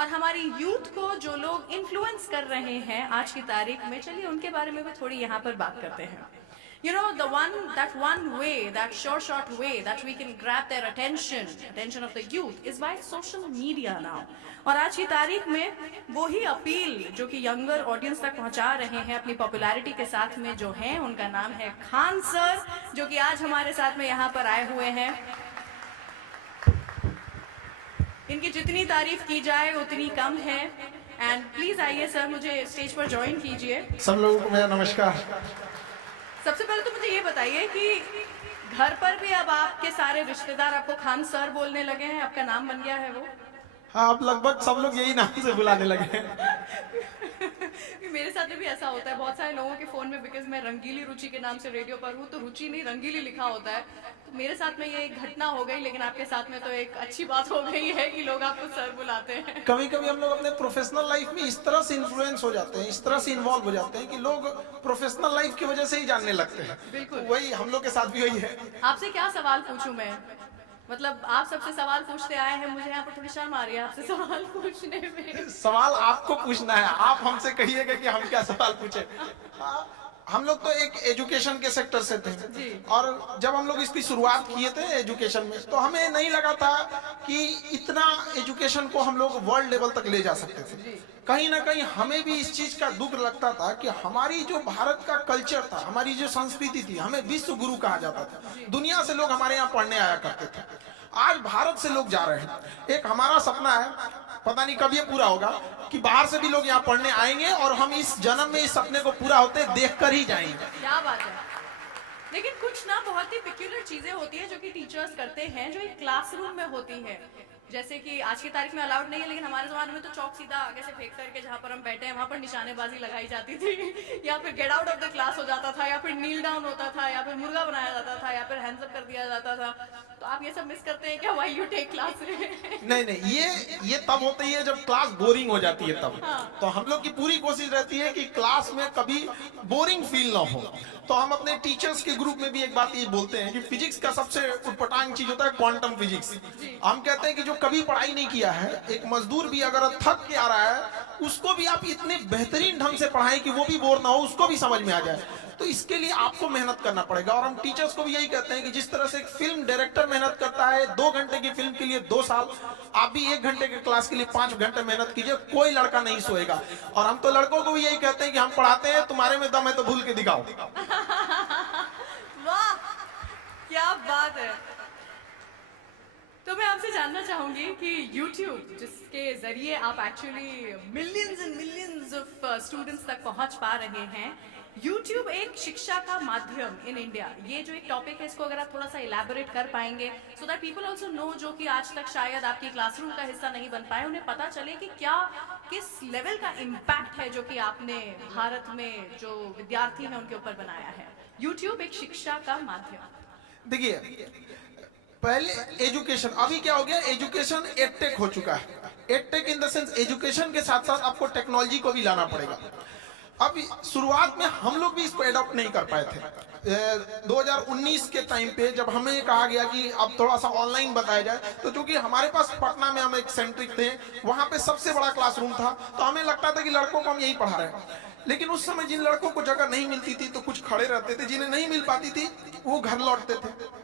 और हमारी यूथ को जो लोग इन्फ्लुएंस कर रहे हैं आज की तारीख में, चलिए उनके बारे में भी थोड़ी यहाँ पर बात करते हैं। You know, that one way, that short way that we can grab their attention of the youth is by social media now. और आज की तारीख में वो ही अपील जो कि यंगर ऑडियंस तक पहुंचा रहे हैं अपनी पॉपुलैरिटी के साथ में जो हैं, उनका नाम है खान सर, जो कि आज हमारे साथ में यहाँ पर आए हुए हैं। इनकी जितनी तारीफ की जाए उतनी कम है। एंड प्लीज आइए सर, मुझे स्टेज पर ज्वाइन कीजिए। सब लोगों को मेरा नमस्कार। सबसे पहले तो मुझे ये बताइए कि घर पर भी अब आपके सारे रिश्तेदार आपको खान सर बोलने लगे हैं, आपका नाम बन गया है वो? हाँ, अब लगभग सब लोग यही नाम से बुलाने लगे हैं। मेरे साथ में भी ऐसा होता है बहुत सारे लोगों के फोन में, बिकॉज मैं रंगीली रुचि के नाम से रेडियो पर हूँ, तो रुचि नहीं रंगीली लिखा होता है। तो मेरे साथ में ये एक घटना हो गई, लेकिन आपके साथ में तो एक अच्छी बात हो गई है कि लोग आपको सर बुलाते हैं। कभी कभी हम लोग अपने प्रोफेशनल लाइफ में इस तरह से इन्फ्लुएंस हो जाते हैं, इस तरह से इन्वॉल्व हो जाते हैं कि लोग प्रोफेशनल लाइफ की वजह से ही जानने लगते हैं। बिल्कुल वही हम लोग के साथ भी वही है। आपसे क्या सवाल पूछूं मैं? मतलब आप सबसे सवाल पूछते आए हैं, मुझे यहाँ पर थोड़ी शर्म आ रही है आपसे सवाल पूछने में। सवाल आपको पूछना है, आप हमसे कहिएगा कि हम क्या सवाल पूछे। हम लोग तो एक एजुकेशन के सेक्टर से थे जी। और जब हम लोग इसकी शुरुआत किए थे एजुकेशन में, तो हमें नहीं लगा था कि इतना एजुकेशन को हम लोग वर्ल्ड लेवल तक ले जा सकते थे। कहीं ना कहीं हमें भी इस चीज का दुख लगता था कि हमारी जो भारत का कल्चर था, हमारी जो संस्कृति थी, हमें विश्व गुरु कहा जाता था। दुनिया से लोग हमारे यहाँ पढ़ने आया करते थे, आज भारत से लोग जा रहे हैं। एक हमारा सपना है, पता नहीं कब ये पूरा होगा, कि बाहर से भी लोग यहाँ पढ़ने आएंगे और हम इस जन्म में इस सपने को पूरा होते देखकर ही जाएंगे। क्या बात है। लेकिन कुछ ना बहुत ही पिक्यूलर चीजें होती है जो कि टीचर्स करते हैं, जो एक क्लासरूम में होती है। जैसे कि आज की तारीख में अलाउड नहीं है, लेकिन हमारे जमाने में तो चौक सीधा आगे से फेंक करके जहाँ पर हम बैठे हैं वहां पर निशानेबाजी लगाई जाती थी, या फिर get out of the class हो जाता था, या फिर नील डाउन होता था, या फिर मुर्गा बनाया जाता था, या फिर हैंड्स अप कर दिया जाता था। तो आप ये सब मिस करते हैं क्या व्हाइल यू टेक क्लास? नहीं, ये तब होती है जब क्लास बोरिंग हो जाती है तब। हाँ। तो हम लोग की पूरी कोशिश रहती है कि क्लास में कभी बोरिंग फील ना हो। तो हम अपने टीचर्स के ग्रुप में भी एक बात ये बोलते हैं कि फिजिक्स का सबसे उटपटांग चीज होता है क्वांटम फिजिक्स। हम कहते हैं कि जो कभी पढ़ाई नहीं किया है, एक मजदूर भी अगर थक के आ रहा है, उसको भी आप इतने बेहतरीन ढंग से पढ़ाएं कि वो भी बोर ना हो, उसको भी समझ में आ जाए। तो इसके लिए आपको मेहनत करना पड़ेगा। और हम टीचर्स को भी यही कहते हैं कि जिस तरह से एक फिल्म डायरेक्टर मेहनत करता है 2 घंटे की फिल्म के लिए 2 साल, आप भी 1 घंटे के क्लास के लिए 5 घंटे मेहनत कीजिए, कोई लड़का नहीं सोएगा। और हम तो लड़कों को भी यही कहते हैं कि हम पढ़ाते हैं, तुम्हारे में दम है तो भूल के दिखाओ। वाह, क्या बात है। तो मैं आपसे जानना चाहूंगी कि YouTube, जिसके जरिए आप actually millions and millions of students तक पहुंच पा रहे हैं, YouTube एक शिक्षा का माध्यम इन इंडिया, ये जो एक टॉपिक है इसको अगर आप थोड़ा सा इलैबोरेट कर पाएंगे, so that people also know, जो कि आज तक शायद आपकी क्लासरूम का हिस्सा नहीं बन पाए, उन्हें पता चले कि क्या किस लेवल का इम्पैक्ट है जो कि आपने भारत में जो विद्यार्थी हैं उनके ऊपर बनाया है। YouTube एक शिक्षा का माध्यम। देखिए, पहले एजुकेशन, अभी क्या हो गया, एजुकेशन एडटेक हो चुका है। Edtech in the sense education के साथ साथ आपको टेक्नोलॉजी को भी लाना पड़ेगा। अब शुरुआत में हम लोग भी इसको एडॉप्ट नहीं कर पाए थे। 2019 के टाइम पे जब हमें कहा गया कि अब थोड़ा सा ऑनलाइन बताया जाए, तो चूंकि हमारे पास पटना में हम एक सेंट्रिक थे, वहां पे सबसे बड़ा क्लासरूम था, तो हमें लगता था कि लड़कों को हम यही पढ़ा रहे हैं। लेकिन उस समय जिन लड़कों को जगह नहीं मिलती थी तो कुछ खड़े रहते थे, जिन्हें नहीं मिल पाती थी वो घर लौटते थे।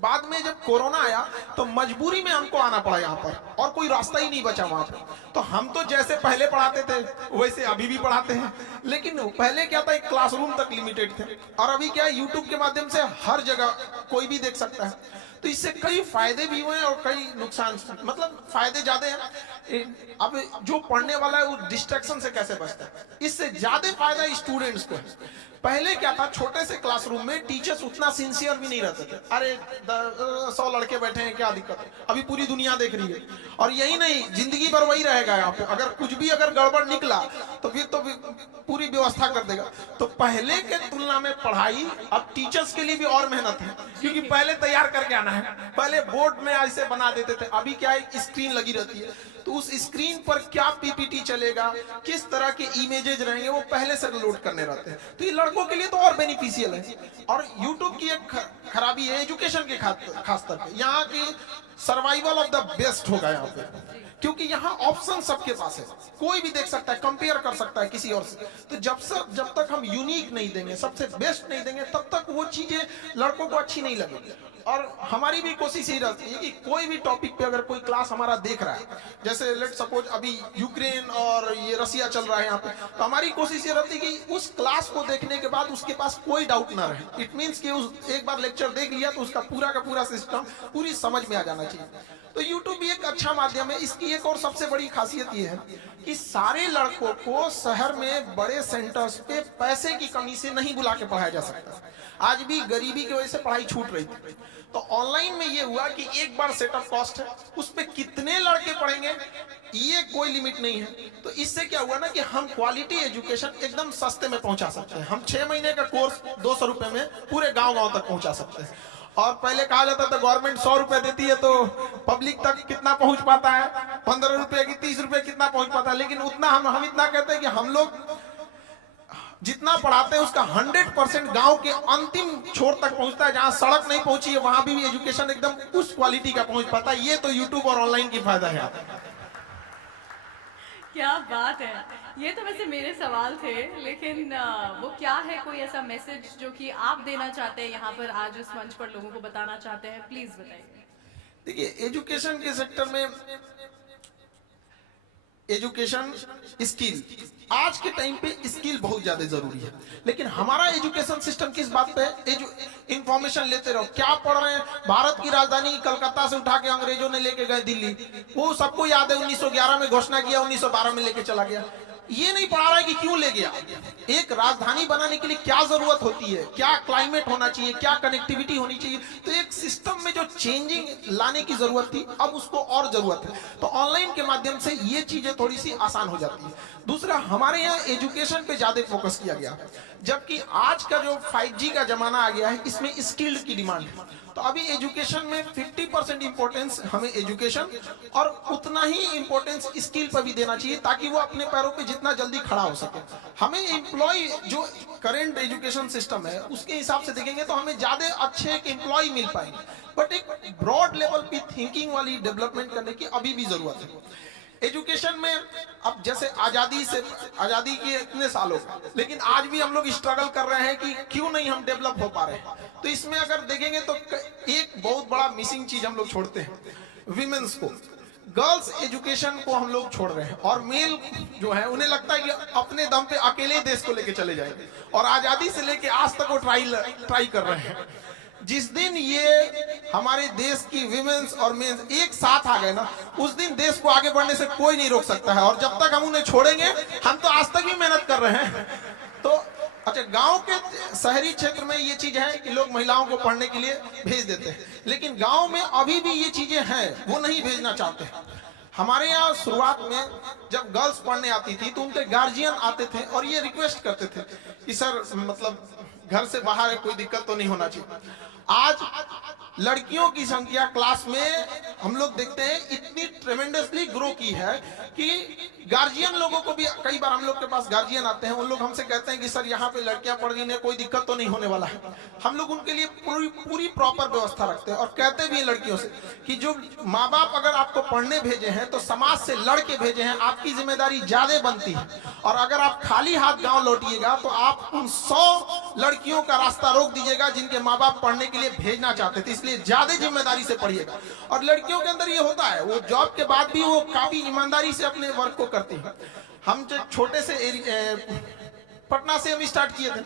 बाद में जब कोरोना आया तो मजबूरी में हमको आना पड़ा यहाँ पर, और कोई रास्ता ही नहीं बचा वहां पर। तो हम तो जैसे पहले पढ़ाते थे वैसे अभी भी पढ़ाते हैं, लेकिन पहले क्या था, एक क्लासरूम तक लिमिटेड थे, और अभी क्या है, यूट्यूब के माध्यम से हर जगह कोई भी देख सकता है। तो इससे कई फायदे भी हुए और कई नुकसान, मतलब फायदे ज्यादा हैं। अब जो पढ़ने वाला है वो डिस्ट्रैक्शन से कैसे बचता है, इससे ज्यादा फायदा स्टूडेंट्स को है। पहले क्या था, छोटे से क्लासरूम में टीचर्स उतना सिंसियर भी नहीं रहते थे। अरे 100 लड़के बैठे हैं, क्या दिक्कत है, अभी पूरी दुनिया देख रही है। और यही नहीं, जिंदगी भर वही रहेगा यहाँ पे। अगर कुछ भी अगर गड़बड़ निकला तो फिर तो पूरी व्यवस्था कर देगा। तो पहले के तुलना में पढ़ाई अब टीचर्स के लिए भी और मेहनत है, क्योंकि पहले तैयार करके आना है। पहले बोर्ड में ऐसे बना देते थे, अभी क्या है, स्क्रीन लगी रहती है, तो उस स्क्रीन पर क्या पीपीटी चलेगा, किस तरह के इमेजेस रहेंगे, वो पहले से लोड करने रहते हैं। तो ये लड़कों के लिए तो और बेनिफिशियल है। और यूट्यूब की एक खराबी है एजुकेशन के खासतौर पे, यहाँ की सर्वाइवल ऑफ द बेस्ट होगा यहाँ पे। क्योंकि यहाँ ऑप्शन सबके पास है, कोई भी देख सकता है, कंपेयर कर सकता है किसी और से। तो जब तक हम यूनिक नहीं देंगे, सबसे बेस्ट नहीं देंगे, तब तक वो चीजें लड़कों को अच्छी नहीं लगेगी। और हमारी भी कोशिश यही रहती है कि कोई भी टॉपिक पे अगर कोई क्लास हमारा देख रहा है, जैसे लेट सपोज अभी यूक्रेन और ये रसिया चल रहा है यहाँ पे, तो हमारी कोशिश ये रहती है कि उस क्लास को देखने के बाद उसके पास कोई डाउट ना रहे। इट मीन्स कि उस एक बार लेक्चर देख लिया तो उसका पूरा का पूरा सिस्टम पूरी समझ में आ जाना चाहिए। तो YouTube भी एक अच्छा माध्यम है। इसकी एक और सबसे बड़ी खासियत ये है कि सारे लड़कों को शहर में बड़े सेंटर्स पे पैसे की कमी से नहीं बुला के पढ़ाया जा सकता। आज भी गरीबी की वजह से पढ़ाई छूट रही थी। तो ऑनलाइन में ये हुआ कि एक बार सेटअप कॉस्ट है, उस पे कितने लड़के पढ़ेंगे ये कोई लिमिट नहीं है। तो इससे क्या हुआ ना कि हम क्वालिटी एजुकेशन एकदम सस्ते में पहुंचा सकते हैं। हम 6 महीने का कोर्स 200 रुपए में पूरे गांव तक पहुंचा सकते हैं। और पहले कहा जाता था गवर्नमेंट 100 रुपए देती है तो पब्लिक तक कितना पहुंच पाता है, 15 रुपए की 30 रुपए कितना पहुंच पाता है। लेकिन उतना हम इतना कहते हैं कि हम लोग जितना पढ़ाते हैं उसका 100% गांव के अंतिम छोर तक पहुंचता है। जहां सड़क नहीं पहुंची है वहां भी एजुकेशन एकदम उस क्वालिटी का पहुंच पाता है। ये तो यूट्यूब और ऑनलाइन की फायदा है। क्या बात है। ये तो वैसे मेरे सवाल थे, लेकिन वो क्या है, कोई ऐसा मैसेज जो कि आप देना चाहते हैं यहाँ पर आज इस मंच पर लोगों को बताना चाहते हैं, प्लीज बताइए। देखिए, एजुकेशन के सेक्टर में एजुकेशन स्किल, आज के टाइम पे स्किल बहुत ज्यादा जरूरी है। लेकिन हमारा एजुकेशन सिस्टम किस बात पे है? इंफॉर्मेशन लेते रहो, क्या पढ़ रहे हैं। भारत की राजधानी कलकत्ता से उठा के अंग्रेजों ने लेके गए दिल्ली, वो सबको याद है। 1911 में घोषणा किया, 1912 में लेके चला गया। ये नहीं पढ़ा रहा है कि क्यों ले गया। एक राजधानी बनाने के लिए क्या जरूरत होती है, क्या क्लाइमेट होना चाहिए, क्या कनेक्टिविटी होनी चाहिए। तो एक सिस्टम में जो चेंजिंग लाने की जरूरत थी, अब उसको और जरूरत है। तो ऑनलाइन के माध्यम से ये चीजें थोड़ी सी आसान हो जाती है। दूसरा, हमारे यहाँ एजुकेशन पे ज्यादा फोकस किया गया, जबकि आज का जो 5G का जमाना आ गया है, इसमें स्किल्ड की डिमांड है। तो अभी एजुकेशन में 50% इंपॉर्टेंस हमें एजुकेशन और उतना ही इंपॉर्टेंस स्किल पर भी देना चाहिए, ताकि वो अपने पैरों पे जितना जल्दी खड़ा हो सके। हमें एम्प्लॉय जो करंट एजुकेशन सिस्टम है उसके हिसाब से देखेंगे तो हमें ज्यादा अच्छे एक एम्प्लॉय मिल पाएंगे, बट एक ब्रॉड लेवल पे थिंकिंग वाली डेवलपमेंट करने की अभी भी जरूरत है। एजुकेशन में अब जैसे आजादी के इतने सालों, लेकिन आज भी हम लोग स्ट्रगल कर रहे हैं कि क्यों नहीं हम डेवलप हो पा रहे हैं। तो इसमें अगर देखेंगे तो एक बहुत बड़ा मिसिंग चीज हम लोग छोड़ते हैं, विमेंस को। गर्ल्स एजुकेशन को हम लोग छोड़ रहे हैं, और मेल जो है उन्हें लगता है कि अपने दम पे अकेले देश को लेके चले जाएंगे, और आजादी से लेके आज तक वो ट्राई कर रहे हैं। जिस दिन ये हमारे देश की विमेंस और मेंस एक साथ आ गए ना, उस दिन देश को आगे बढ़ने से कोई नहीं रोक सकता है। और जब तक हम उन्हें छोड़ेंगे, हम तो आज तक भी मेहनत कर रहे हैं। तो अच्छा, गांव के शहरी क्षेत्र में ये चीज है कि लोग महिलाओं को पढ़ने के लिए भेज देते हैं, लेकिन गांव में अभी भी ये चीजें हैं, वो नहीं भेजना चाहते। हमारे यहाँ शुरुआत में जब गर्ल्स पढ़ने आती थी तो उनके गार्जियन आते थे और ये रिक्वेस्ट करते थे कि सर, मतलब घर से बाहर है, कोई दिक्कत तो नहीं होना चाहिए। आज लड़कियों की संख्या क्लास में हम लोग देखते हैं इतनी ट्रेमेंडसली ग्रो की है कि गार्जियन लोगों को भी, कई बार हम लोग के पास गार्जियन आते हैं, उन लोग हमसे कहते हैं कि सर यहाँ पे लड़कियां पढ़ रही हैं, कोई दिक्कत तो नहीं होने वाला है। हम लोग उनके लिए पूरी प्रॉपर व्यवस्था रखते हैं, और कहते भी हैं लड़कियों से कि जो माँ बाप अगर आपको पढ़ने भेजे हैं तो समाज से लड़के भेजे हैं, आपकी जिम्मेदारी ज्यादा बनती है। और अगर आप खाली हाथ गाँव लौटिएगा तो आप उन 100 लड़कियों का रास्ता रोक दीजिएगा जिनके माँ बाप पढ़ने के लिए भेजना चाहते थे। इसलिए ज्यादा जिम्मेदारी से पढ़िएगा। और लड़कियों के अंदर ये होता है, वो जॉब के बाद भी वो काफी ईमानदारी से अपने वर्क को करती है। हम जो छोटे से पटना से हम स्टार्ट किए थे,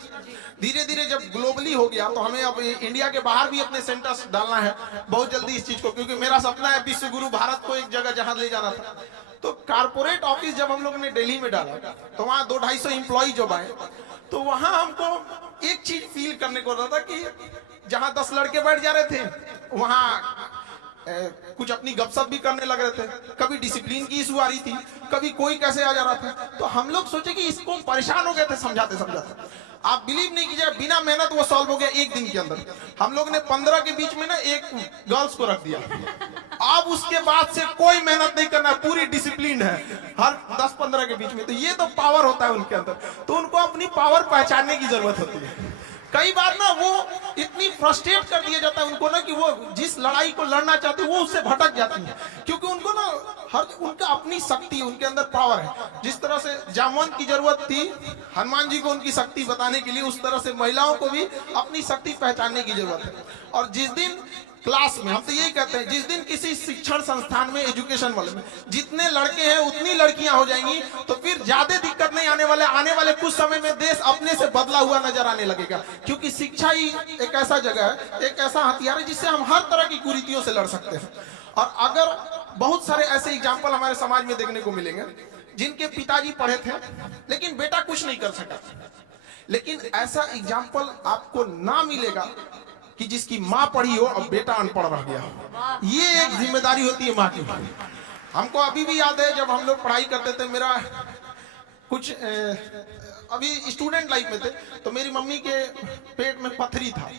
धीरे धीरे जब ग्लोबली हो गया तो हमें अब इंडिया के बाहर भी अपने सेंटर्स डालना है बहुत जल्दी इस चीज को, क्योंकि मेरा सपना है विश्व गुरु भारत को एक जगह जहां ले जाना था। तो कारपोरेट ऑफिस जब हम लोग ने दिल्ली में डाला तो वहां 200-250 एम्प्लॉय जब आए, तो वहां हमको एक चीज फील करने को रहा था कि जहां 10 लड़के बैठ जा रहे थे, वहां कुछ अपनी गपशप भी करने लग रहे थे। कभी डिसिप्लिन की इशू आ रही थी, कभी कोई कैसे आ जा रहा था। तो हम लोग सोचे कि इसको परेशान हो गए थे समझाते समझाते। आप बिलीव नहीं कीजिए, बिना मेहनत वो सॉल्व हो गया एक दिन के अंदर। हम लोग ने 15 के बीच में ना एक गर्ल्स को रख दिया। अब उसके बाद से कोई मेहनत नहीं करना, पूरी डिसिप्लिन है हर 10-15 के बीच में। तो ये तो पावर होता है उनके अंदर, तो उनको अपनी पावर पहचानने की जरूरत होती है। कई बार ना वो इतनी फ्रस्ट्रेट कर दिया जाता है उनको ना कि वो जिस लड़ाई को लड़ना चाहते हैं वो उससे भटक जाती है, क्योंकि उनको ना उनका अपनी शक्ति, उनके अंदर पावर है। जिस तरह से जामवंत की जरूरत थी हनुमान जी को उनकी शक्ति बताने के लिए, उस तरह से महिलाओं को भी अपनी शक्ति पहचानने की जरूरत है। और जिस दिन क्लास में, हम तो यही कहते हैं, जिस दिन किसी शिक्षण संस्थान में, एजुकेशन वाले में जितने लड़के हैं उतनी लड़कियां हो जाएंगी, तो फिर ज्यादा दिक्कत नहीं आने वाले कुछ समय में देश अपने से बदला हुआ नजर आने लगेगा। क्योंकि शिक्षा ही एक ऐसा जगह है, एक ऐसा हथियार है जिससे हम हर तरह की कुरीतियों से लड़ सकते हैं। और अगर बहुत सारे ऐसे एग्जाम्पल हमारे समाज में देखने को मिलेंगे जिनके पिताजी पढ़े थे लेकिन बेटा कुछ नहीं कर सका, लेकिन ऐसा एग्जाम्पल आपको ना मिलेगा कि जिसकी माँ पढ़ी हो और बेटा अनपढ़ रह गया हो। ये एक जिम्मेदारी होती है माँ की। हमको अभी भी याद है जब हम लोग पढ़ाई करते थे, मेरा कुछ अभी स्टूडेंट लाइफ में थे, तो मेरी मम्मी के पेट में पथरी था,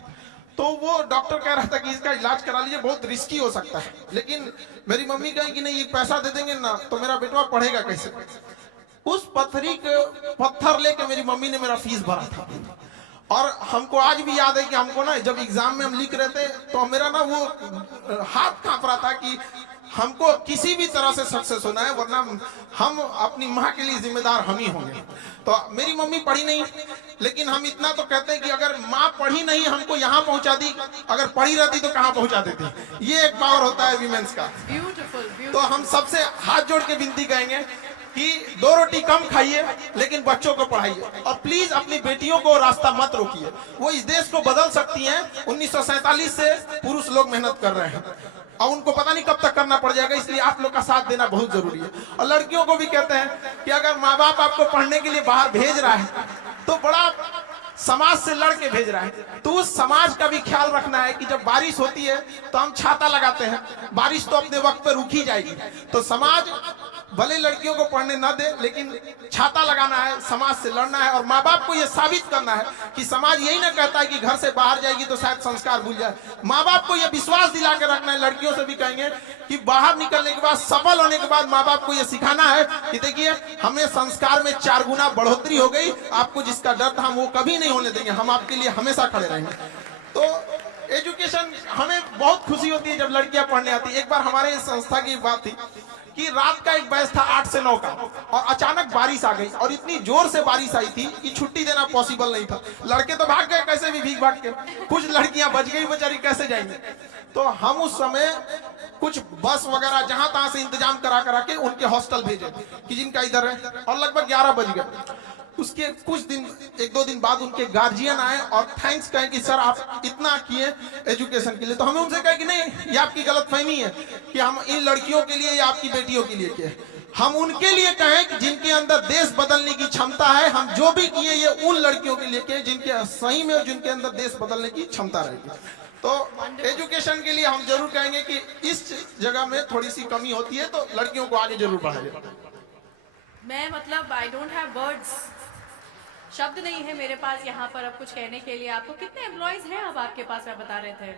तो वो डॉक्टर कह रहा था कि इसका इलाज करा लीजिए, बहुत रिस्की हो सकता है। लेकिन मेरी मम्मी कही कि नहीं, ये पैसा दे देंगे ना तो मेरा बेटवा पढ़ेगा कैसे। उस पथरी के पत्थर लेके मेरी मम्मी ने मेरा फीस भरा था। और हमको आज भी याद है कि हमको ना जब एग्जाम में हम लिख रहे थे तो मेरा ना वो हाथ कांप रहा था कि हमको किसी भी तरह से सक्सेस होना है, वरना हम अपनी माँ के लिए जिम्मेदार हम ही होंगे। तो मेरी मम्मी पढ़ी नहीं, लेकिन हम इतना तो कहते हैं कि अगर माँ पढ़ी नहीं हमको यहाँ पहुँचा दी, अगर पढ़ी रहती तो कहाँ पहुँचा देती। ये एक पावर होता है विमेंस का। ब्यूटीफुल। तो हम सबसे हाथ जोड़ के विनती करेंगे कि 2 रोटी कम खाइए लेकिन बच्चों को पढ़ाइए, और प्लीज अपनी बेटियों को रास्ता मत रोकिए। वो इस देश को बदल सकती हैं। 1947 से पुरुष लोग मेहनत कर रहे हैं और उनको पता नहीं कब तक करना पड़ जाएगा, इसलिए आप लोग का साथ देना बहुत जरूरी है। और लड़कियों को भी कहते हैं कि अगर माँ बाप आपको पढ़ने के लिए बाहर भेज रहा है तो बड़ा समाज से लड़ के भेज रहा है, तो उस समाज का भी ख्याल रखना है कि जब बारिश होती है तो हम छाता लगाते हैं, बारिश तो अपने वक्त पे रुक ही जाएगी। तो समाज भले लड़कियों को पढ़ने ना दे, लेकिन छाता लगाना है, समाज से लड़ना है। और माँ बाप को यह साबित करना है कि समाज यही ना कहता है कि घर से बाहर जाएगी तो शायद संस्कार भूल जाए। माँ बाप को यह विश्वास दिला के रखना है। लड़कियों से भी कहेंगे कि बाहर निकलने के बाद, सफल होने के बाद माँ बाप को यह सिखाना है कि देखिए हमें संस्कार में 4 गुना बढ़ोतरी हो गई, आपको जिसका डर था हम वो कभी नहीं होने देंगे, हम आपके लिए हमेशा खड़े रहेंगे। तो एजुकेशन, हमें बहुत खुशी होती है जब लड़कियां पढ़ने आती है। एक बार हमारे संस्था की बात थी कि रात का एक बैच था 8 से 9 का, और अचानक बारिश आ गई और इतनी जोर से बारिश आई थी कि छुट्टी देना पॉसिबल नहीं था। लड़के तो भाग गए कैसे भी भीग भाग के, कुछ लड़कियां बच गई, बेचारी कैसे जाएंगी। तो हम उस समय कुछ बस वगैरह जहां तहां से इंतजाम करा के उनके हॉस्टल भेजे कि जिनका इधर है, और लगभग 11 बज गए। उसके कुछ दिन, 1-2 दिन बाद उनके गार्जियन आए और थैंक्स कहे कि सर आप इतना किए एजुकेशन के लिए। तो हमें उनसे कहा कि नहीं, ये आपकी गलतफहमी है कि हम इन लड़कियों के लिए या आपकी बेटियों के लिए किए। हम उनके लिए कहें कि जिनके अंदर देश बदलने की क्षमता है। हम जो भी किए ये उन लड़कियों के लिए किए जिनके सही में, जिनके अंदर देश बदलने की क्षमता रहेगी। तो एजुकेशन के लिए हम जरूर कहेंगे कि इस जगह में थोड़ी सी कमी होती है, तो लड़कियों को आगे जरूर बढ़ाइए। मैं मतलब आई डोंट हैव वर्ड्स, शब्द नहीं है मेरे पास यहाँ पर अब कुछ कहने के लिए। आपको कितने एम्प्लॉइज हैं अब आपके पास, आप बता रहे थे?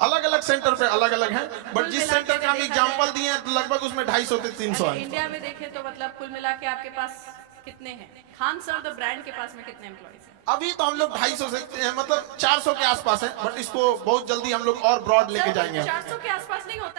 अलग अलग सेंटर पे अलग अलग हैं, बट जिस सेंटर का हम एग्जांपल दिए हैं तो लगभग उसमें 250 से 300 है। इंडिया में देखें तो मतलब कुल मिला के आपके पास कितने हैं? खान सर द ब्रांड के पास में कितने एम्प्लॉइज हैं? अभी तो हम लोग 250 से मतलब 400 के आसपास है, बट इसको बहुत जल्दी हम लोग और ब्रॉड लेके जाएंगे। 400 के आसपास नहीं होता।